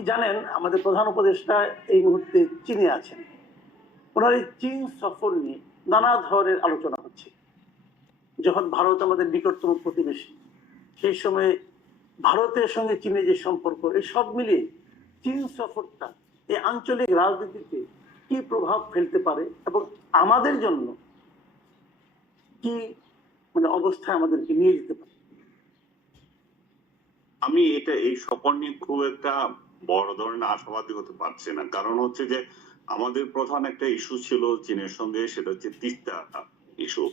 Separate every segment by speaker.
Speaker 1: আপনি জানেন, আমাদের প্রধান উপদেষ্টা এই মুহূর্তে চীনে আছেন। ওনার এই চীন সফর নিয়ে নানা ধরনের আলোচনা হচ্ছে। যখন ভারত আমাদের নিকটতম প্রতিবেশী, সেই সময় ভারতের সঙ্গে চীনের যে সম্পর্ক, এই সব মিলিয়ে চীন সফরটা এই আঞ্চলিক রাজনীতিতে কি প্রভাব ফেলতে পারে এবং আমাদের জন্য কি মানে অবস্থায় আমাদেরকে নিয়ে যেতে পারে?
Speaker 2: আমি এটা এই সফর নিয়ে খুব একটা বড় ধরনের আশাবাদী হতে পারছি না। কারণ হচ্ছে যে আমাদের প্রধান একটা ইস্যু ছিল চীনের সঙ্গে, সেটা হচ্ছে তিস্তা ইস্যু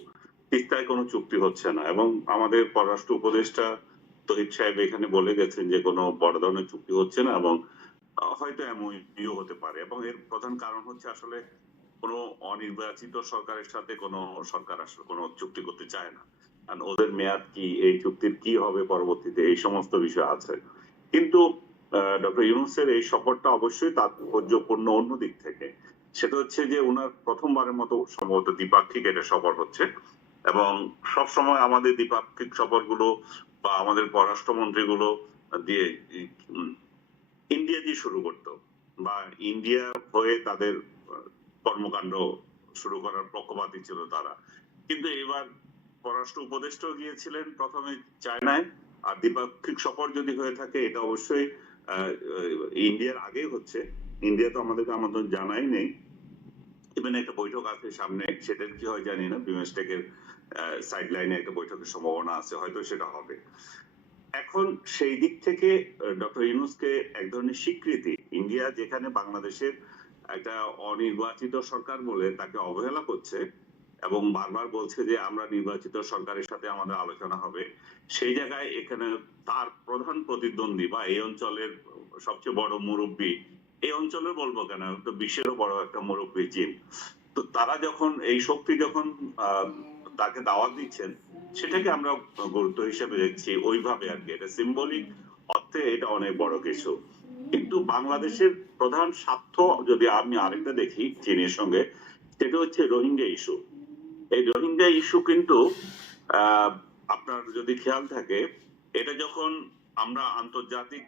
Speaker 2: তিস্তায় কোনো চুক্তি হচ্ছে না এবং আমাদের পররাষ্ট্র উপদেষ্টা তহিদ সাহেব এখানে বলে গেছেন যে কোনো বড় ধরনের চুক্তি হচ্ছে না এবং হয়তো এমনও হতে পারে এবং এর প্রধান কারণ হচ্ছে আসলে কোনো অনির্বাচিত সরকারের সাথে কোনো সরকার আসলে কোনো চুক্তি করতে চায় না। কারণ ওদের মেয়াদ কি, এই চুক্তির কি হবে পরবর্তীতে, এই সমস্ত বিষয় আছে। কিন্তু ডক্টর ইউনুসের এই সফরটা অবশ্যই তাৎপর্যপূর্ণ অন্য দিক থেকে। সেটা হচ্ছে যে ওনার প্রথমবারের মতো সম্ভবত দ্বিপাক্ষিক এটা সফর হচ্ছে এবং সব সময় আমাদের দ্বিপাক্ষিক সফরগুলো বা আমাদের পররাষ্ট্রমন্ত্রীগুলো দিয়ে ইন্ডিয়া দিয়ে শুরু করতো বা ইন্ডিয়া হয়ে তাদের কর্মকাণ্ড শুরু করার পক্ষপাতী ছিল তারা। কিন্তু এবার পররাষ্ট্র উপদেষ্টাও গিয়েছিলেন প্রথমে চায়নায়, আর দ্বিপাক্ষিক সফর যদি হয়ে থাকে, এটা অবশ্যই ইন্ডিয়ার আগে হচ্ছে। ইন্ডিয়া তো আমাদেরকে আমন্ত্রণ জানাই নেই। ইভেন একটা বৈঠক আছে সামনে, সেটা কি হয় জানি না। বিমস্টেকের সাইড লাইনে একটা বৈঠকের সম্ভাবনা আছে, হয়তো সেটা হবে। এখন সেই দিক থেকে ডক্টর ইউনুসকে এক ধরনের স্বীকৃতি ইন্ডিয়া যেখানে বাংলাদেশের একটা অনির্বাচিত সরকার বলে তাকে অবহেলা করছে এবং বারবার বলছে যে আমরা নির্বাচিত সরকারের সাথে আমাদের আলোচনা হবে। সেই জায়গায় এখানে তার প্রধান প্রতিদ্বন্দ্বী বা এই অঞ্চলের সবচেয়ে বড় মুরব্বী, এই অঞ্চলের বলব কেন? তো বিশ্বেরও বড় একটা মুরব্বী চীন তো তারা যখন, এই শক্তি যখন তাকে দাওয়াত দিচ্ছেন, সেটাকে আমরা গুরুত্ব হিসেবে দেখছি ওইভাবে আর কি। এটা সিম্বলিক অর্থে এটা অনেক বড় কিছু। কিন্তু বাংলাদেশের প্রধান স্বার্থ যদি আমি আরেকটা দেখি চীনের সঙ্গে, সেটা হচ্ছে রোহিঙ্গা ইস্যু এই রোহিঙ্গা ইস্যু কিন্তু আপনার যদি খেয়াল থাকে, এটা যখন আমরা আন্তর্জাতিক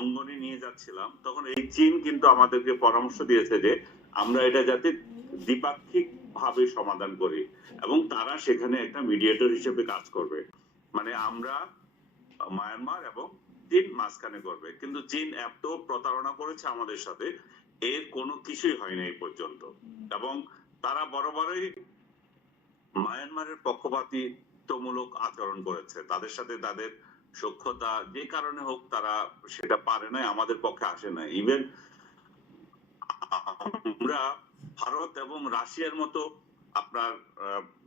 Speaker 2: অঙ্গনে নিয়ে যাচ্ছিলাম, তখন এই চীন কিন্তু আমাদেরকে পরামর্শ দিয়েছে যে আমরা এটা যাতে দ্বিপাক্ষিক ভাবে সমাধান করি এবং তারা সেখানে একটা মিডিয়েটর হিসেবে কাজ করবে। মানে আমরা মায়ানমার এবং চীন মাঝখানে করবে। কিন্তু চীন এত প্রতারণা করেছে আমাদের সাথে, এর কোনো কিছুই হয়নি এই পর্যন্ত। এবং তারা বড় বড়ই মায়ানমারের পক্ষপাতিত্বমূলক আচরণ করেছে। তাদের সাথে তাদের সক্ষতা যে কারণে হোক তারা সেটা পারে নাই, আমাদের পক্ষে আসে না ইভেন আমরা ভারত এবং রাশিয়ার মতো আপনার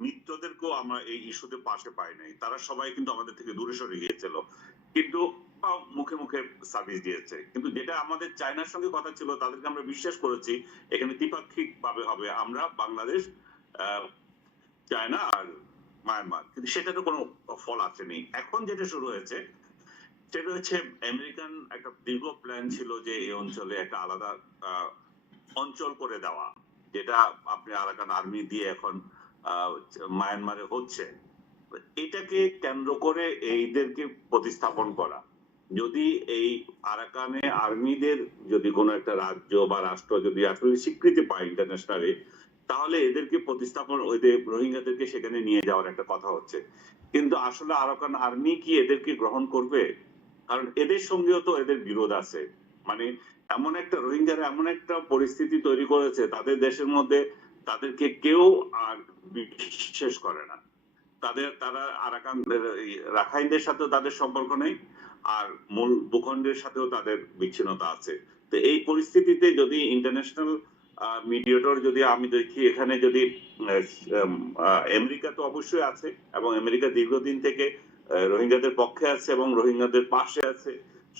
Speaker 2: মিত্রদেরকেও আমরা এই ইস্যুতে পাশে পাই নাই। তারা সবাই কিন্তু আমাদের থেকে দূরে সরে গিয়েছিল। কিন্তু মুখে মুখে সার্ভিস দিয়েছে। কিন্তু যেটা আমাদের চায়নার সঙ্গে কথা ছিল, তাদেরকে আমরা বিশ্বাস করেছি, এখানে দ্বিপাক্ষিক ভাবে হবে। আমরা বাংলাদেশ চায়না আর মায়ানমার। কিন্তু সেটাতে কোনো ফল আসেনি এখন যেটা শুরু হয়েছে, সেটা হচ্ছে আমেরিকান একটা দীর্ঘ প্ল্যান ছিল যে এই অঞ্চলে একটা আলাদা অঞ্চল করে দেওয়া, যেটা আপনি আরাকান আর্মি দিয়ে এখন মায়ানমারে হচ্ছে। এটাকে কেন্দ্র করে এইদেরকে প্রতিস্থাপন করা। যদি এই আরাকানে আর্মিদের যদি কোনো একটা রাজ্য বা রাষ্ট্র যদি আসলে স্বীকৃতি পায় ইন্টারন্যাশনালি তাহলে এদেরকে প্রতিস্থাপন ওদের রোহিঙ্গাদেরকে সেখানে নিয়ে যাওয়ার একটা কথা হচ্ছে। কিন্তু আসলে আরাকান আর্মি কি এদেরকে গ্রহণ করবে? কারণ এদের সঙ্গেও তো এদের বিরোধ আছে। মানে এমন একটা রোহিঙ্গারা এমন একটা পরিস্থিতি তৈরি করেছে, তাদের দেশের মধ্যে তাদেরকে কেউ আর বিশ্বাস করে না। তাদের, তারা আরাকান রাখাইনদের সাথেও তাদের সম্পর্ক নেই, আর মূল ভূখণ্ডের সাথেও তাদের বিচ্ছিন্নতা আছে। তো এই পরিস্থিতিতে যদি ইন্টারন্যাশনাল মিডিয়েটর যদি আমি দেখি, এখানে যদি আমেরিকা তো অবশ্যই আছে এবং আমেরিকা দীর্ঘদিন থেকে রোহিঙ্গাদের পক্ষে আছে এবং রোহিঙ্গাদের পাশে আছে,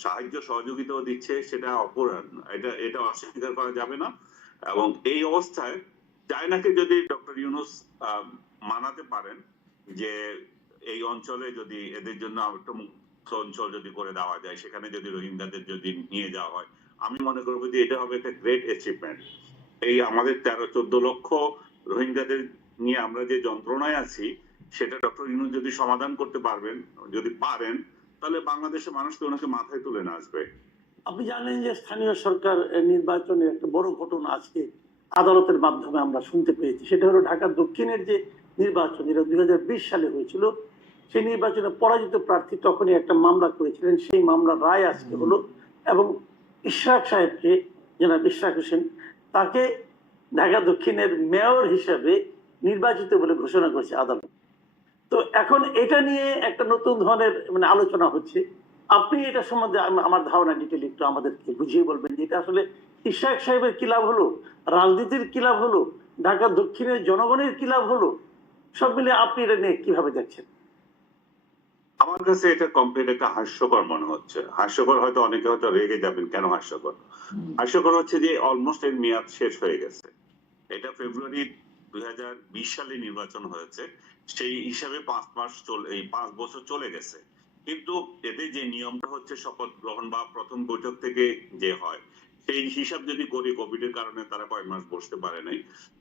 Speaker 2: সাহায্য সহযোগিতাও দিচ্ছে, সেটা অপরাধ এটা এটা অস্বীকার করা যাবে না। এবং এই অবস্থায় চায়নাকে যদি ডক্টর ইউনুস মানাতে পারেন যে এই অঞ্চলে যদি এদের জন্য একটা মুক্ত অঞ্চল যদি করে দেওয়া যায়, সেখানে যদি রোহিঙ্গাদের যদি নিয়ে যাওয়া হয়, আমি মনে করব যে এটা হবে একটা গ্রেট অ্যাচিভমেন্ট এই আমাদের তেরো চোদ্দ লক্ষ রোহিঙ্গাদের নিয়ে আমরা যে যন্ত্রণায় আছি, সেটা ডক্টর ইউনুস যদি সমাধান করতে পারবেন, যদি পারেন, তাহলে বাংলাদেশের মানুষ তো ওনাকে মাথায় তুলে নাচবে
Speaker 1: আপনি জানেন যে স্থানীয় সরকার নির্বাচনের একটা বড় ঘটনা আজকে আদালতের মাধ্যমে আমরা শুনতে পেয়েছি। সেটা হলো ঢাকার দক্ষিণের যে নির্বাচন, যেটা দুই বিশ সালে হয়েছিল, সেই নির্বাচনে পরাজিত প্রার্থী তখনই একটা মামলা করেছিলেন। সেই মামলার রায় আজকে হলো এবং ইশরাক সাহেবকে, জনাব ইশরাক হোসেন তাকে ঢাকা দক্ষিণের মেয়র হিসেবে নির্বাচিত বলে ঘোষণা করেছে আদালত। তো এখন এটা নিয়ে একটা নতুন ধরনের মানে আলোচনা হচ্ছে। আপনি এটা সম্বন্ধে আমার ধারণা ডিটেল একটু আমাদেরকে বুঝিয়ে বলবেন যে এটা আসলে ইশাক সাহেবের কি লাভ হলো? রাজনীতির কি লাভ হলো? ঢাকা দক্ষিণের জনগণের কি লাভ হলো? সব মিলে আপনি এটা নিয়ে কীভাবে দেখছেন?
Speaker 2: আমার কাছে এটা কমপ্লিট একটা হাস্যকর মনে হচ্ছে। হাস্যকর হয়তো অনেকে হয়তো রেগে যাবেন, কেন হাস্যকর? হাস্যকর হচ্ছে যে অলমোস্ট এর মেয়াদ শেষ হয়ে গেছে। এটা ফেব্রুয়ারি দুই হাজার বিশ সালে নির্বাচন হয়েছে। সেই হিসাবে পাঁচ মাস চলে, এই পাঁচ বছর চলে গেছে। কিন্তু এতে যে নিয়মটা হচ্ছে শপথ গ্রহণ বা প্রথম বৈঠক থেকে যে হয়, সেই হিসাব যদি করি কোভিড এর কারণে তারা কয়েক মাস বসতে পারে নাই,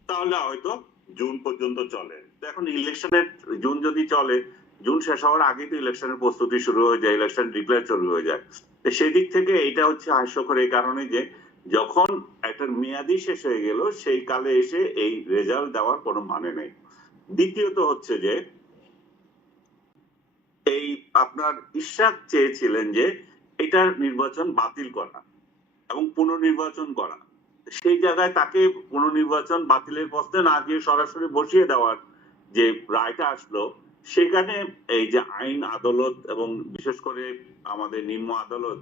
Speaker 2: তাহলে হয়তো জুন পর্যন্ত চলে। তো এখন ইলেকশনের জুন যদি চলে, জুন শেষ হওয়ার আগেই তো ইলেকশনের প্রস্তুতি শুরু হয়ে যায়, ইলেকশন ডিক্লেয়ার শুরু হয়ে যায়। সেই দিক থেকে এটা হচ্ছে হাস্যকর এই কারণে যে যখন একটা মেয়াদি শেষ হয়ে গেল, সেই কালে এসে এই রেজাল্ট দেওয়ার কোনো মানে নেই। দ্বিতীয়ত হচ্ছে যে, এই আপনার ইশাক চেয়েছিলেন যে এটার নির্বাচন বাতিল করা এবং পুনর্নির্বাচন করা। সেই জায়গায় তাকে পুনর্নির্বাচন বাতিলের প্রশ্নে না গিয়ে সরাসরি বসিয়ে দেওয়ার যে রায়টা আসলো সেখানে এই যে আইন আদালত এবং বিশেষ করে আমাদের নিম্ন আদালত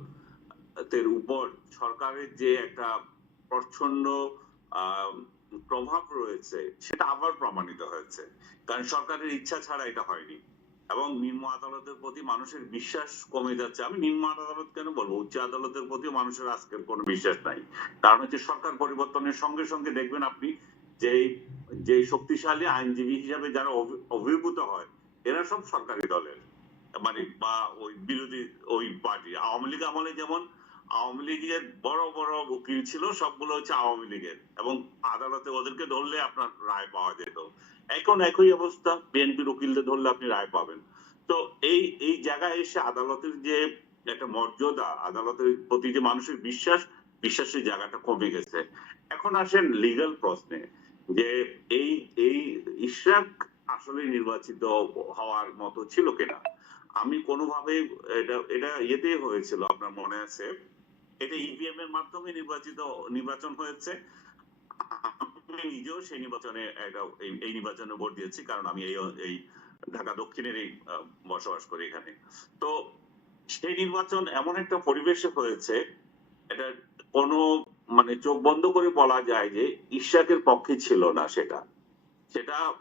Speaker 2: এর উপর সরকারের যে একটা প্রচ্ছন্ন আহ, প্রভাব রয়েছে সেটা আবার প্রমাণিত হয়েছে। কারণ সরকারের ইচ্ছা ছাড়া এটা হয়নি। এবং নিম্ন আদালতের প্রতি মানুষের বিশ্বাস কমে যাচ্ছে। আমি নিম্ন আদালত কেন বলব? উচ্চ আদালতের প্রতি মানুষের আজকের কোনো বিশ্বাস নাই। কারণ হচ্ছে সরকার পরিবর্তনের সঙ্গে সঙ্গে দেখবেন আপনি যে যে শক্তিশালী আইনজীবী হিসাবে যারা অভিভূত হয় এরা সব সরকারি দলের মানে বা ওই বিরোধী, ওই পার্টি, আওয়ামী লীগ আমলে যেমন, আওয়ামী লীগের বড় বড় উকিল ছিল, সবগুলো হচ্ছে আওয়ামী লীগের এবং আদালতে ওদেরকে ধরলে আপনার রায় পাওয়া যেত। এখন একই অবস্থা, বিএনপির উকিলদের ধরলে আপনি রায় পাবেন। তো এই এই জায়গায় এসে আদালতের যে একটা মর্যাদা, আদালতের প্রতি যে মানুষের বিশ্বাস, বিশ্বাসের জায়গাটা কমে গেছে। এখন আসেন লিগ্যাল প্রশ্নে, যে এই এই ইশরাক আসলে নির্বাচিত হওয়ার মতো ছিল কিনা। আমি কোনোভাবে এটা এটা ইয়েতে হয়েছিল, আপনার মনে আছে? এটা ইভিএম এর মাধ্যমে নির্বাচিত, নির্বাচন হয়েছে। আমি নিজেও সেই নির্বাচনে এই- নির্বাচনে ভোট দিয়েছি, কারণ আমি এই এই ঢাকা দক্ষিণের এই বসবাস করি এখানে। তো সেই নির্বাচন এমন একটা পরিবেশে হয়েছে, এটা কোনো মানে চোখ বন্ধ করে বলা যায় যে ইশাকের পক্ষে ছিল না সেটা। সেটা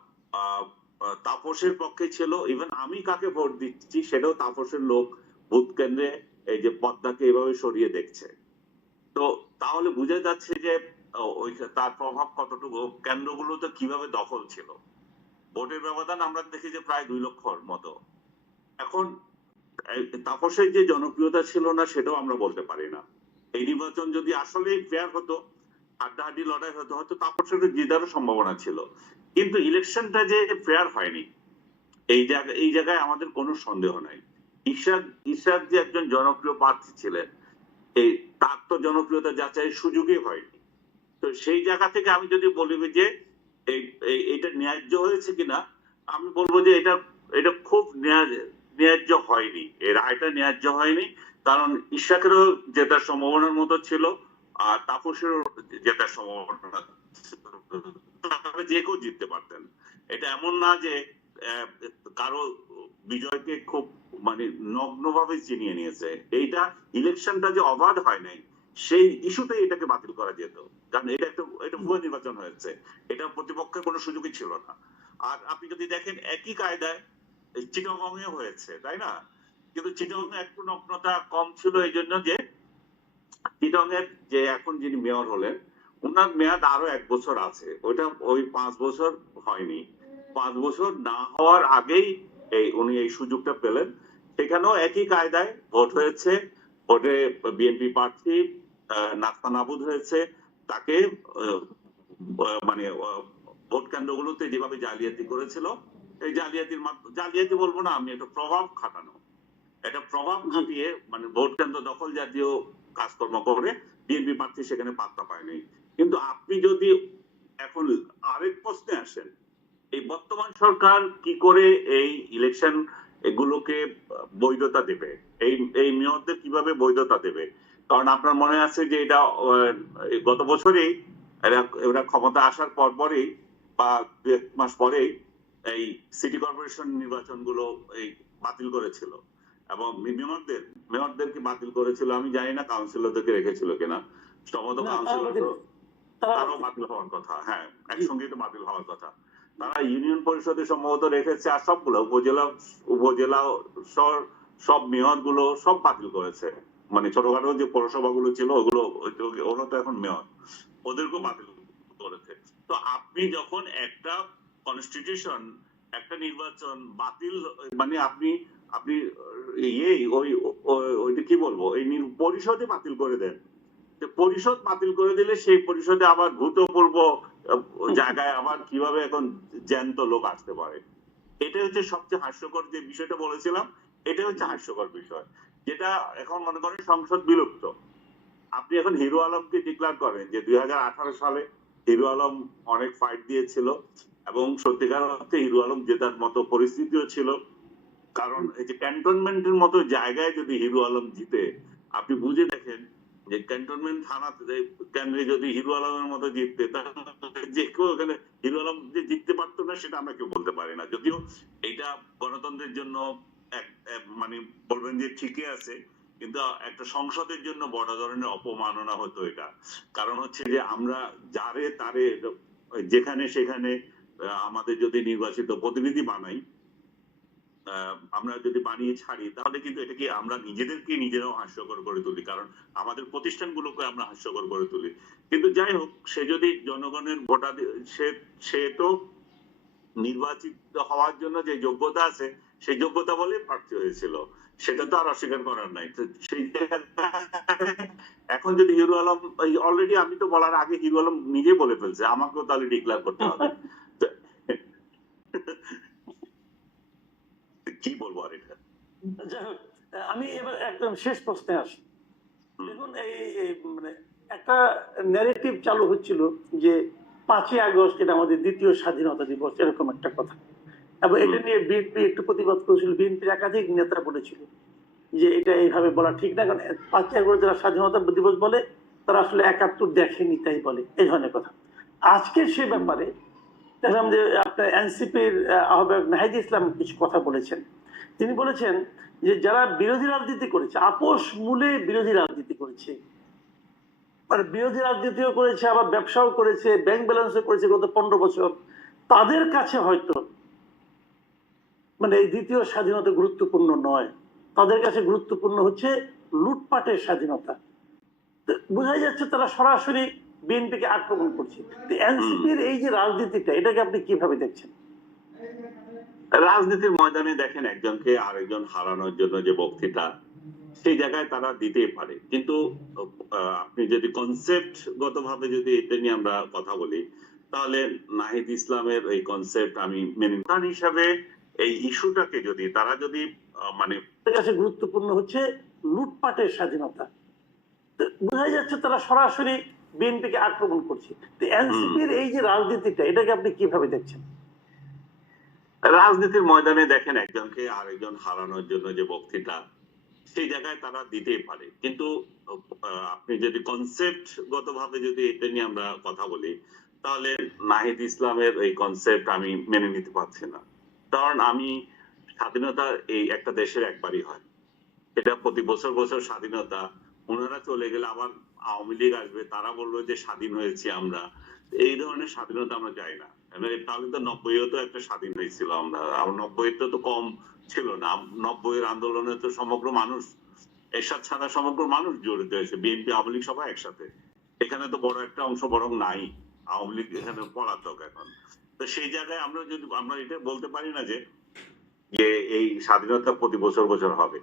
Speaker 2: তাপসের পক্ষে ছিল। ইভেন আমি কাকে ভোট দিচ্ছি সেটাও তাপসের লোক ভোট কেন্দ্রে এই যে পদ্মাকে এভাবে সরিয়ে দেখছে। তো তাহলে বোঝা যাচ্ছে যে ওই তার প্রভাব কতটুকু, কেন্দ্রগুলোতে কীভাবে দখল ছিল। ভোটের ব্যবধান আমরা দেখি যে প্রায় দুই লক্ষর মতো। এখন তাপসের যে জনপ্রিয়তা ছিল না, সেটাও আমরা বলতে পারি না। এই নির্বাচন যদি আসলেই ফেয়ার হতো হাড্ডাহাড্ডি লড়াই হতো হয়তো তাপসের জেতারও সম্ভাবনা ছিল। কিন্তু ইলেকশনটা যে ফেয়ার হয়নি, এই জায়গায় এই জায়গায় আমাদের কোনো সন্দেহ নাই। ইশাক ইশাক যে একজন জনপ্রিয় প্রার্থী ছিলেন, এই তার তো জনপ্রিয়তা যাচাইয়ের সুযোগই হয়নি। তো সেই জায়গা থেকে আমি যদি বলি যে এটা ন্যায্য হয়েছে কিনা, আমি বলব যে এটা এটা খুব ন্যায়- ন্যায্য হয়নি। এই রায়টা ন্যায্য হয়নি, কারণ ইশাকেরও জেতার সম্ভাবনার মতো ছিল। আর তাপসেরও জেতার সম্ভাবনা যে কেউ জিততে পারতেন। এটা এমন না যে কারও বিজয়কে খুব মানে নগ্নভাবে চিনিয়ে নিয়েছে। এইটা ইলেকশনটা যে অবাধ হয় নাই, সেই ইস্যুতে এটাকে বাতিল করা যেত। কারণ এটা একটা, এটা ভুয়া নির্বাচন হয়েছে। এটা প্রতিপক্ষের কোনো সুযোগই ছিল না। আর আপনি যদি দেখেন, একই কায়দায় চিটাগংয়ে হয়েছে, তাই না? কিন্তু চিটাগংয়ে একটু নগ্নতা কম ছিল এই জন্য যে চিটাগংয়ের যে এখন যিনি মেয়র হলেন ওনার মেয়াদ আরও এক বছর আছে। ওইটা ওই পাঁচ বছর হয়নি। পাঁচ বছর না হওয়ার আগেই এই উনি এই সুযোগটা পেলেন। সেখানেও একই কায়দায় ভোট হয়েছে। ভোটে বিএনপি প্রার্থী নাস্তা নাবুদ হয়েছে। তাকে মানে ভোট কেন্দ্রগুলোতে যেভাবে জালিয়াতি করেছিল, এই জালিয়াতির মাধ্যমে জালিয়াতি বলব না, আমি একটা প্রভাব খাটানো। এটা প্রভাব খাটিয়ে মানে ভোট কেন্দ্র দখল জাতীয় কাজকর্ম করে বিএনপি প্রার্থী সেখানে পাত্তা পায়নি কিন্তু আপনি যদি এখন আরেক প্রশ্নে আসেন, এই বর্তমান সরকার কি করে এই ইলেকশন এগুলোকে বৈধতা দেবে? এই এই মেয়রদের কীভাবে বৈধতা দেবে? কারণ আপনার মনে আছে যে এটা গত বছরেই এরা ক্ষমতা আসার পর পরেই বা দু এক মাস পরেই এই সিটি কর্পোরেশন নির্বাচনগুলো এই বাতিল করেছিল। এবং মেয়রদের মেয়রদেরকে বাতিল করেছিল আমি জানি না কাউন্সিলরদেরকে রেখেছিল কিনা। সম্ভবত কাউন্সিলর
Speaker 1: বাতিল- তারা
Speaker 2: বাতিল হওয়ার কথা হ্যাঁ একসঙ্গে তো বাতিল হওয়ার কথা। তারা ইউনিয়ন পরিষদে সম্ভবত রেখেছে আর সবগুলো উপজেলা উপজেলা শহর সব মেয়রগুলো সব বাতিল করেছে। মানে ছোটখাটো যে পৌরসভা গুলো ছিল ওগুলো ওরা তো এখন মেয়র। ওদেরকেও বাতিল করেছে। তো আপনি যখন একটা কনস্টিটিউশন একটা নির্বাচন বাতিল মানে আপনি আপনি ইয়ে ওই ওই- ওইটা কি বলব? এই পরিষদে বাতিল করে দেন। পরিষদ বাতিল করে দিলে সেই পরিষদে আবার ভূতপূর্ব জায়গায় আবার কীভাবে এখন জ্যান্ত লোক আসতে পারে? এটা হচ্ছে সবচেয়ে হাস্যকর যে বিষয়টা বলেছিলাম, এটা হচ্ছে হাস্যকর বিষয়। যেটা এখন মনে করেন সংসদ বিলুপ্ত। আপনি এখন হিরো আলমকে ডিক্লার করেন যে দুই হাজার আঠারো সালে হিরো আলম অনেক ফাইট দিয়েছিল এবং সত্যিকার অর্থে হিরো আলম জেতার মতো পরিস্থিতিও ছিল। কারণ এই যে ক্যান্টনমেন্টের মতো জায়গায় যদি হিরো আলম জিতে, আপনি বুঝে দেখেন যে ক্যান্টনমেন্ট থানাতে যে কেন্দ্রে যদি হিরো আলমের মতো জিততে, তাহলে যে কেউ এখানে হিরো আলম যে জিততে পারতো না, সেটা আমরা কেউ বলতে পারি না। যদিও এটা গণতন্ত্রের জন্য এক মানে বলবেন যে ঠিকই আছে, কিন্তু একটা সংসদের জন্য বড় ধরনের অপমাননা হতো এটা। কারণ হচ্ছে যে আমরা যারে তারে যেখানে সেখানে আমাদের যদি নির্বাচিত প্রতিনিধি বানাই আমরা যদি বানিয়ে ছাড়ি, তাহলে কিন্তু এটাকে আমরা নিজেদেরকে নিজেরাও হাস্যকর করে তুলি? কারণ আমাদের প্রতিষ্ঠানগুলোকে আমরা হাস্যকর করে তুলি। কিন্তু যাই হোক, সে যদি জনগণের ভোটাধি- সে সে তো নির্বাচিত হওয়ার জন্য যে যোগ্যতা আছে, সেই যোগ্যতা বলে প্রার্থী হয়েছিল। সেটা তো আর অস্বীকার করার নাই। তো সেই এখন যদি হিরু আলম অলরেডি আমি তো বলার আগে হিরু আলম নিজে বলে ফেলছে, আমাকেও তাহলে ডিক্লেয়ার করতে হবে। কি বলব আর এটা?
Speaker 1: আমি এবার একদম শেষ প্রশ্নে আসি। দেখুন এই এই মানে একটা ন্যারেটিভ চালু হচ্ছিল যে পাঁচই আগস্ট এটা আমাদের দ্বিতীয় স্বাধীনতা দিবস এরকম একটা কথা। এবং এটা নিয়ে বিএনপি একটু প্রতিবাদ করেছিল। বিএনপির একাধিক নেতা বলেছিল যে এটা এইভাবে বলা ঠিক না কারণ পাঁচই আগস্ট যারা স্বাধীনতা দিবস বলে তারা আসলে একাত্তর দেখেনি তাই বলে এই ধরনের কথা। আজকে সে ব্যাপারে দেখলাম যে আপনার এনসিপির আহ্বায়ক নাহিদ ইসলাম কিছু কথা বলেছেন। তিনি বলেছেন যে যারা বিরোধী রাজনীতি করেছে, আপোষ মূলে বিরোধী রাজনীতি করেছে। মানে বিরোধী রাজনীতিও করেছে, আবার ব্যবসাও করেছে ব্যাংক ব্যালেন্সও করেছে গত পনেরো বছর। তাদের কাছে হয়তো মানে এই দ্বিতীয় স্বাধীনতা গুরুত্বপূর্ণ নয়। তাদের কাছে গুরুত্বপূর্ণ হচ্ছে লুটপাটের স্বাধীনতা। বোঝাই যাচ্ছে তারা সরাসরি বিএনপিকে আক্রমণ করছে। এনসিপির এই যে রাজনীতিটা এটাকে আপনি কীভাবে দেখছেন?
Speaker 2: রাজনীতির ময়দানে দেখেন একজনকে আরেকজন হারানোর জন্য যে বক্তৃতা সেই জায়গায় তারা দিতেই পারে। কিন্তু আপনি যদি কনসেপ্ট গত ভাবে যদি এটা নিয়ে আমরা কথা বলি তাহলে নাহিদ ইসলামের এই কনসেপ্ট আমি মেনে তার হিসাবে এই ইস্যুটাকে যদি তারা যদি মানে
Speaker 1: কাছে গুরুত্বপূর্ণ হচ্ছে লুটপাটের স্বাধীনতা। বোঝাই যাচ্ছে তারা সরাসরি বিএনপিকে আক্রমণ করছে। তো এনসিপির এই যে রাজনীতিটা এটাকে আপনি কীভাবে দেখছেন?
Speaker 2: রাজনীতির ময়দানে দেখেন একজনকে আরেকজন হারানোর জন্য যে বক্তৃতা সেই জায়গায় তারা দিতেই পারে। কিন্তু আপনি যদি কনসেপ্ট গত ভাবে যদি এটা নিয়ে আমরা কথা বলি তাহলে নাহিদ ইসলামের এই কনসেপ্ট আমি মেনে নিতে পারছি না। কারণ আমি স্বাধীনতা এই একটা দেশের একবারই হয়। এটা প্রতি বছর বছর স্বাধীনতা ওনারা চলে গেলে আবার আওয়ামী লীগ আসবে, তারা বলবে যে স্বাধীন হয়েছি আমরা। এই ধরনের স্বাধীনতা আমরা চাই না। তাহলে তো নব্বইও তো একটা স্বাধীন হয়েছিল আমরা। আর নব্বই তো কম ছিল না। নব্বই এর আন্দোলনে তো সমগ্র মানুষ, এরশাদ ছাড়া সমগ্র মানুষ জড়িত হয়েছে। বিএনপি, আওয়ামী লীগ সবাই একসাথে। এখানে তো বড় একটা অংশ বরং নাই। আওয়ামী লীগ এখানে পলাতক এখন। তো সেই জায়গায় আমরা যদি, আমরা এটা বলতে পারি না যে এই স্বাধীনতা প্রতি বছর বছর হবে।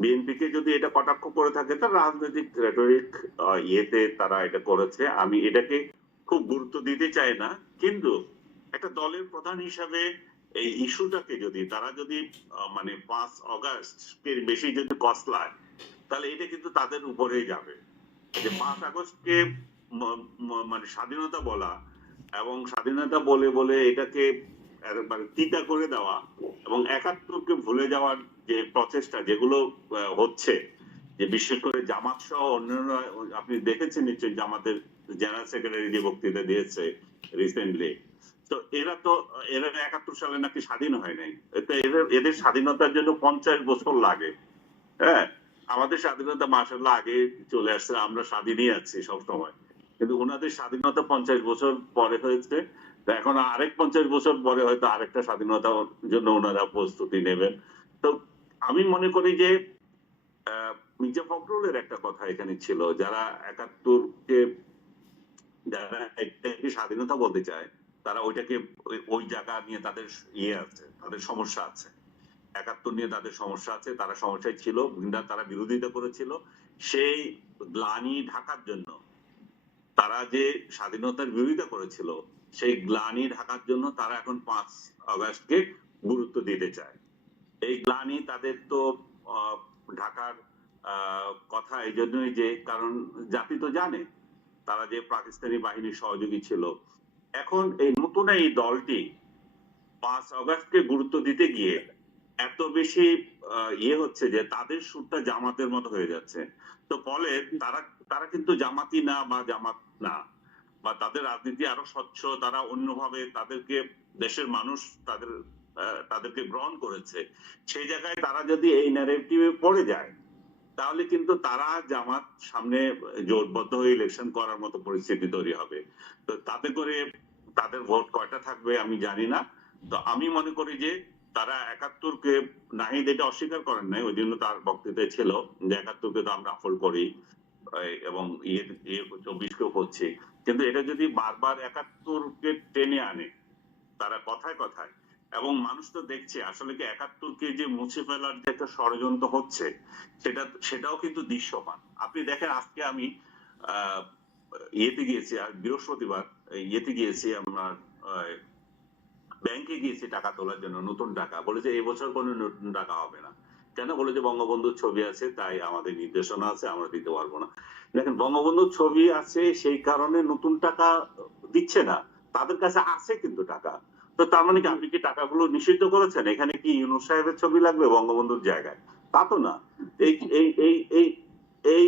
Speaker 2: বিএনপি কে যদি এটা কটাক্ষ করে থাকে, তার রাজনৈতিক রেটরিক ইয়েতে তারা এটা করেছে। আমি এটাকে খুব গুরুত্ব দিতে চাই না, কিন্তু একটা দলের প্রধান হিসাবে এই ইস্যুটাকে যদি, তারা যদি মানে পাঁচ অগাস্ট এর বেশি যদি কসলায়, তাহলে এটা কিন্তু তাদের উপরেই যাবে। যে পাঁচ আগস্টকে মানে স্বাধীনতা বলা এবং স্বাধীনতা বলে বলে এটাকে তিতা করে দেওয়া এবং একাত্তরকে ভুলে যাওয়ার যে প্রচেষ্টা যেগুলো হচ্ছে, যে বিশেষ করে জামাত সহ অন্যান্য, আপনি দেখেছেন নিশ্চয়ই জামাতের জেনারেল সেক্রেটারি যে বক্তৃতা দিয়েছে রিসেন্টলি তো এরা তো, এরা একাত্তর সালে নাকি স্বাধীন হয় নাই। তো এদের এদের স্বাধীনতার জন্য পঞ্চাশ বছর লাগে। হ্যাঁ? আমাদের স্বাধীনতা মাসাল্লাহ আগে চলে আসছে, আমরা স্বাধীনই আছি সব সময় কিন্তু ওনাদের স্বাধীনতা পঞ্চাশ বছর পরে হয়েছে। তো এখন আরেক পঞ্চাশ বছর পরে হয়তো আরেকটা স্বাধীনতার জন্য ওনারা প্রস্তুতি নেবেন। তো আমি মনে করি যে মির্জা ফখরুলের একটা কথা এখানে ছিল, যারা একাত্তরকে যারা একটাকে স্বাধীনতা বলতে চায়, তারা ওইটাকে ওই- জায়গা নিয়ে তাদের ইয়ে আছে, তাদের সমস্যা আছে। একাত্তর নিয়ে তাদের সমস্যা আছে, তারা সমস্যায় ছিল তারা বিরোধিতা করেছিল। সেই গ্লানি ঢাকার জন্য তারা যে স্বাধীনতার বিরোধিতা করেছিল, সেই গ্লানি ঢাকার জন্য তারা এখন পাঁচ আগস্টকে গুরুত্ব দিতে চায়। এই গ্লানি তাদের তো ঢাকার কথা এই জন্যই যে, কারণ জাতি তো জানে, তারা যে পাকিস্তানি বাহিনীর সহযোগী ছিল। এখন এই নতুন এই দলটি পাঁচ আগস্টকে গুরুত্ব দিতে গিয়ে এত বেশি ইয়ে হচ্ছে যে তাদের সুরটা জামাতের মতো হয়ে যাচ্ছে। তো ফলে তারা তারা কিন্তু জামাতি না বা জামাত না, বা তাদের রাজনীতি আরও স্বচ্ছ, তারা অন্যভাবে তাদেরকে দেশের মানুষ তাদের তাদেরকে গ্রহণ করেছে, সেই জায়গায় তারা যদি এই ন্যারেটিভে পড়ে যায়, তাহলে কিন্তু তারা জামাত সামনে জোটবদ্ধ হয়ে ইলেকশন করার মতো পরিস্থিতি তৈরি হবে। তো তাতে করে তাদের ভোট কয়টা থাকবে আমি জানি না। তো আমি মনে করি যে তারা একাত্তরকে নাহিদ এটা অস্বীকার করেন নাই ওই জন্য তার বক্তৃতায় ছিল যে একাত্তরকে তো আমরা আফল করি এবং ইয়ে ইয়ে চব্বিশকেও করছি। কিন্তু এটা যদি বারবার একাত্তরকে টেনে আনে, তারা কথায় কথায় এবং মানুষ তো দেখছে, আসলে কি একাত্তরকে যে মুছে ফেলার যে একটা ষড়যন্ত্র হচ্ছে, সেটা, সেটাও কিন্তু দৃশ্যমান। আপনি দেখেন, আজকে আমি ইয়েতে গিয়েছি, আর বৃহস্পতিবার ইয়েতে গিয়েছি আমার ব্যাংকে গিয়েছি টাকা তোলার জন্য, নতুন টাকা। বলেছে এই বছর কোনো নতুন টাকা হবে না। কেন? বলে যে, বঙ্গবন্ধুর ছবি আছে, তাই আমাদের নির্দেশনা আছে, আমরা দিতে পারব না। দেখেন, বঙ্গবন্ধুর ছবি আছে, সেই কারণে নতুন টাকা দিচ্ছে না। তাদের কাছে আছে কিন্তু টাকা। তো তার মানে কি আপনি কি টাকাগুলো নিষিদ্ধ করেছেন? এখানে কি ইউনুস সাহেবের ছবি লাগবে বঙ্গবন্ধুর জায়গায়? তা তো না। এই এই এই এই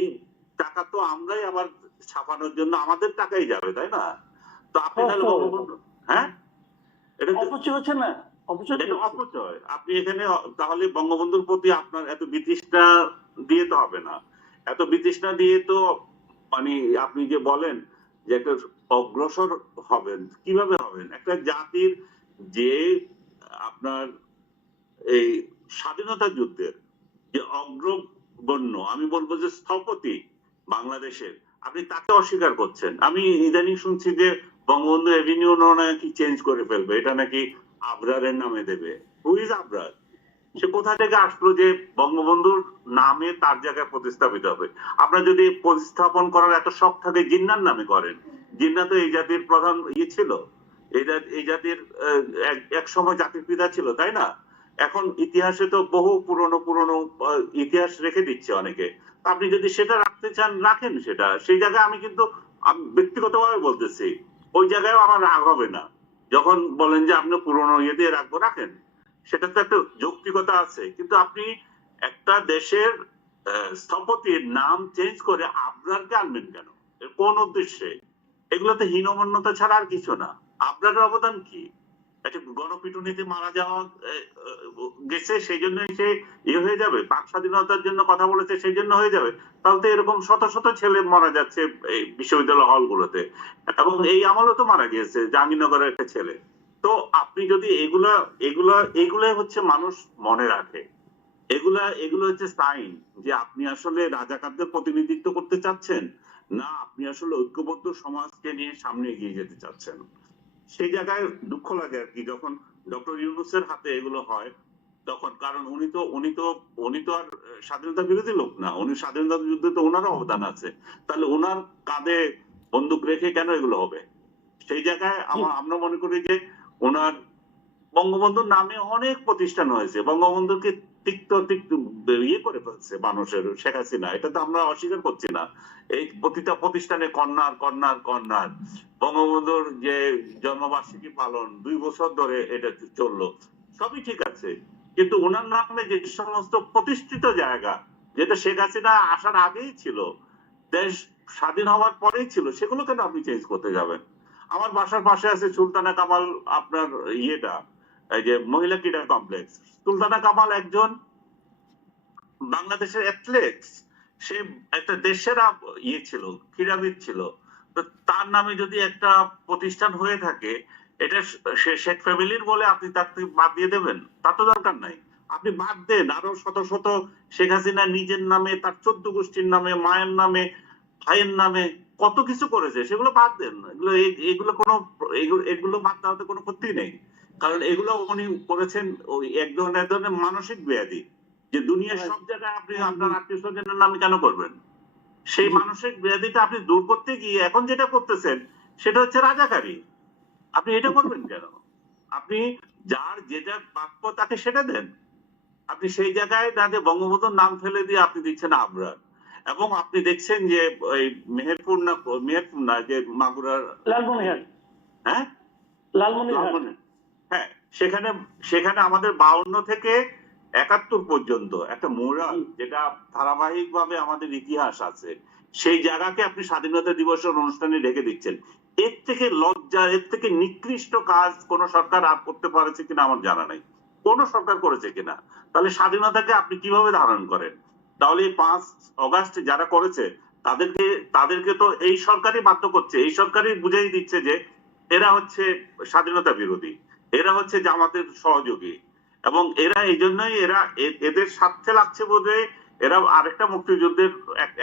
Speaker 2: টাকা তো আমরাই আবার ছাপানোর জন্য আমাদের টাকাই যাবে তাই না? তো আপনি তাহলে বঙ্গবন্ধু হ্যাঁ? এটা
Speaker 1: অপচয় হচ্ছে না। অপচয়
Speaker 2: আপনি এখানে তাহলে বঙ্গবন্ধুর প্রতি আপনার এত বিতৃষ্ণা দিয়ে তো হবে না। এত বিতৃষ্ণা দিয়ে তো মানে আপনি যে বলেন যে একটা অগ্রসর হবেন কীভাবে হবেন? একটা জাতির যে আপনার এই স্বাধীনতা যুদ্ধের যে অগ্রগণ্য, আমি বলব যে স্থপতি বাংলাদেশের, আপনি তাকে অস্বীকার করছেন। আমি ইদানিং শুনছি যে বঙ্গবন্ধু এভিনিউ নাকি চেঞ্জ করে ফেলবে, এটা নাকি আবরারের নামে দেবে। হুইজ আবরার? সে কোথা থেকে আসলো যে বঙ্গবন্ধুর নামে তার জায়গায় প্রতিস্থাপিত হবে? আপনার যদি প্রতিস্থাপন করার এত শখ থাকে, জিন্নার নামে করেন। জিন্না তো এই জাতির প্রধান ইয়ে ছিল। জাত- এই জাতির এক- সময় জাতির পিতা ছিল, তাই না? এখন ইতিহাসে তো বহু পুরনো পুরনো ইতিহাস রেখে দিচ্ছে অনেকে। আপনি যদি সেটা রাখতে চান, রাখেন সেটা। সেই জায়গায় আমি কিন্তু ব্যক্তিগতভাবে বলতেছি, ওই জায়গায় আমার রাগ হবে না। যখন বলেন যে আপনি পুরনো ইয়ে দিয়ে রাখব রাখেন, সেটা তো একটা যৌক্তিকতা আছে। কিন্তু আপনি একটা দেশের স্থপতির নাম চেঞ্জ করে আপনারকে আনবেন কেন? কোন উদ্দেশ্যে? এগুলোতে হীনমন্যতা ছাড়া আর কিছু না। আপনার অবদান কি? একটা গণপিটুনিতে মারা যাওয়া গেছে সেই জন্য সে ইয়ে হয়ে যাবে? পাক স্বাধীনতার জন্য কথা বলেছে সেই জন্য হয়ে যাবে? তাহলে তো এরকম শত শত ছেলে মারা যাচ্ছে এই বিশ্ববিদ্যালয় হলগুলোতে। এবং এই আমলও তো মারা গিয়েছে, জাহাঙ্গীরনগরের একটা ছেলে। তো আপনি যদি এগুলা এগুলা, এগুলাই হচ্ছে মানুষ মনে রাখে। এগুলা, এগুলো হচ্ছে সাইন যে আপনি আসলে রাজাকারদের প্রতিনিধিত্ব করতে চাচ্ছেন, না আপনি আসলে ঐক্যবদ্ধ সমাজকে নিয়ে সামনে এগিয়ে যেতে চাচ্ছেন। সেই জায়গায় দুঃখ লাগে আর কি। যখন ডক্টর ইউনুসের হাতে এগুলো হয় তখন কারণ উনি তো উনি তো উনি তো আর স্বাধীনতা বিরোধী লোক না। উনি স্বাধীনতা যুদ্ধে তো ওনারও অবদান আছে। তাহলে ওনার কাঁধে বন্দুক রেখে কেন এগুলো হবে? সেই জায়গায় আমা- আমরা মনে করি যে ওনার বঙ্গবন্ধুর নামে অনেক প্রতিষ্ঠান হয়েছে। বঙ্গবন্ধুকে তিক্ত তিক্ত ইয়ে করে ফেলছে মানুষের, শেখ হাসিনা। এটা তো আমরা অস্বীকার করছি না। এই প্রতিটা প্রতিষ্ঠানে কন্যার কন্যার কন্যার। বঙ্গবন্ধুর যে জন্মবার্ষিকী পালন, দুই বছর ধরে এটা চলল। সবই ঠিক আছে। কিন্তু ওনার নামে যে সমস্ত প্রতিষ্ঠিত জায়গা, যেটা শেখ হাসিনা আসার আগেই ছিল, দেশ স্বাধীন হওয়ার পরেই ছিল, সেগুলো কেন আপনি চেঞ্জ করতে যাবেন? আমার বাসার পাশে আছে সুলতানা কামাল, আপনার ইয়েটা। যে মহিলা ক্রীড়া কমপ্লেক্স। সুলতানা কামাল একজন বাংলাদেশের অ্যাথলেট সে একটা দেশের ইয়ে ছিল, ক্রীড়াবিদ ছিল। তো তার নামে যদি একটা প্রতিষ্ঠান হয়ে থাকে, এটা সে শেখ ফ্যামিলির বলে আপনি তাকে বাদ দিয়ে দেবেন। তা তো দরকার নাই। আপনি বাদ দেন, আরও শত শত শেখ হাসিনা নিজের নামে, তার চোদ্দ গোষ্ঠীর নামে, মায়ের নামে, ভাইয়ের নামে কত কিছু করেছে, সেগুলো বাদ দেন। এগুলো এগুলো কোনো এগুলো বাদ দেওয়াতে কোনো ক্ষতি নেই। কারণ এগুলো উনি করেছেন ওই এক ধরনের এক ধরনের মানসিক ব্যাধি যে দুনিয়ার সব জায়গায় আপনি আপনার আত্মীয় স্বজনের নামে কেন করবেন? সেই মানসিক ব্যাধিটা আপনি দূর করতে গিয়ে এখন যেটা করতেছেন সেটা হচ্ছে রাজাকারী। আপনি এটা করবেন কেন? আপনি যার যেটা প্রাপ্য তাকে সেটা দেন। আপনি সেই জায়গায় যে বঙ্গবন্ধুর নাম ফেলে দিয়ে আপনি দিচ্ছেন আবরার। এবং আপনি দেখছেন যে ওই মেহেরপুর না মেহেরপুর না যে মাগুরার
Speaker 1: লালমনিরহাট।
Speaker 2: হ্যাঁ?
Speaker 1: লালমনিরহাট।
Speaker 2: হ্যাঁ সেখানে সেখানে আমাদের বাউন্ন থেকে একাত্তর পর্যন্ত একটা মোরাল যেটা ধারাবাহিক ভাবে আমাদের ইতিহাস আছে। সেই জায়গাকে আপনি স্বাধীনতা দিবসের অনুষ্ঠানে ঢেকে দিচ্ছেন। এর থেকে লজ্জা এর থেকে নিকৃষ্ট কাজ কোন সরকার আর করতে পারেছে কিনা আমার জানা নাই। কোন সরকার করেছে কিনা? তাহলে স্বাধীনতাকে আপনি কীভাবে ধারণ করেন? তাহলে এই পাঁচ অগাস্ট যারা করেছে তাদেরকে তাদেরকে তো এই সরকারই বাধ্য করছে। এই সরকারই বুঝাই দিচ্ছে যে এরা হচ্ছে স্বাধীনতা বিরোধী। এরা হচ্ছে জামাতের সহযোগী। এবং এরা এই জন্যই এরা এদের স্বার্থে লাগছে বোধে এরা আরেকটা মুক্তিযুদ্ধের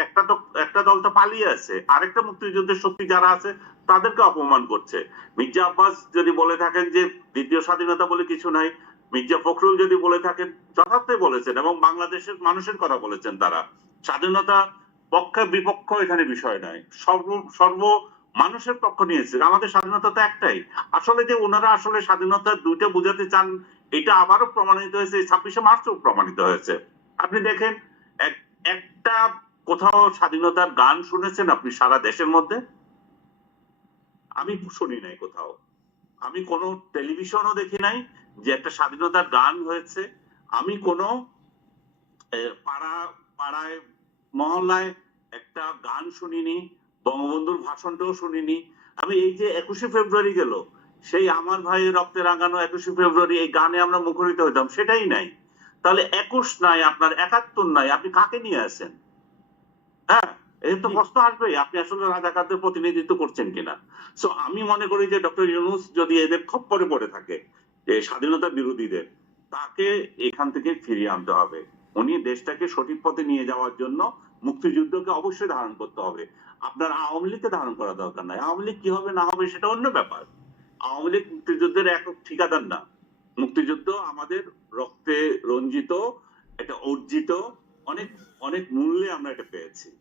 Speaker 2: একটা তো, একটা দল তো পালিয়ে আছে। আরেকটা মুক্তিযুদ্ধের শক্তি যারা আছে, তাদেরকে অপমান করছে। মির্জা আব্বাস যদি বলে থাকেন যে দ্বিতীয় স্বাধীনতা বলে কিছু নাই, মির্জা ফখরুল যদি বলে থাকেন, যথার্থই বলেছেন এবং বাংলাদেশের মানুষের কথা বলেছেন তারা। স্বাধীনতা পক্ষে বিপক্ষ এখানে বিষয় নয়। সর্ব সর্ব মানুষের পক্ষ নিয়েছে আমাদের স্বাধীনতা তো একটাই। আসলে যে ওনারা আসলে স্বাধীনতা দুইটা বুঝাতে চান, এটা আবারও প্রমাণিত হয়েছে ছাব্বিশে মার্চও প্রমাণিত হয়েছে। আপনি দেখেন একটা কোথাও স্বাধীনতার গান শুনেছেন আপনি সারা দেশের মধ্যে? আমি শুনি নাই কোথাও। আমি কোনো টেলিভিশনও দেখি নাই যে একটা স্বাধীনতার গান হয়েছে। আমি কোনো পাড়া, পাড়ায়, মহল্লায় একটা গান শুনিনি। বঙ্গবন্ধুর ভাষণটাও শুনিনি। আমি এই যে একুশে ফেব্রুয়ারি গেল সেই আমার ভাইয়ের রক্তে রাঙানো একুশে ফেব্রুয়ারি এই গানে আমরা মুখরিত হইতাম সেটাই নাই। তাহলে একুশ নাই আপনার একাত্তর নাই আপনি কাকে নিয়ে আসেন হ্যাঁ এই তো প্রশ্ন আসবেই আপনি আসলে রাজাকারদের প্রতিনিধিত্ব করছেন কিনা। সো আমি মনে করি যে ডক্টর ইউনুস যদি এদের খপ্পরে পড়ে থাকে যে স্বাধীনতা বিরোধীদের তাকে এখান থেকে ফিরিয়ে আনতে হবে। উনি দেশটাকে সঠিক পথে নিয়ে যাওয়ার জন্য মুক্তিযুদ্ধকে অবশ্যই ধারণ করতে হবে। আপনার আওয়ামী লীগকে ধারণ করা দরকার নাই। আওয়ামী লীগ কি হবে না হবে সেটা অন্য ব্যাপার। আওয়ামী লীগ মুক্তিযুদ্ধের একক ঠিকাদার না। মুক্তিযুদ্ধ আমাদের রক্তে রঞ্জিত, এটা অর্জিত, অনেক অনেক মূল্যে আমরা এটা পেয়েছি।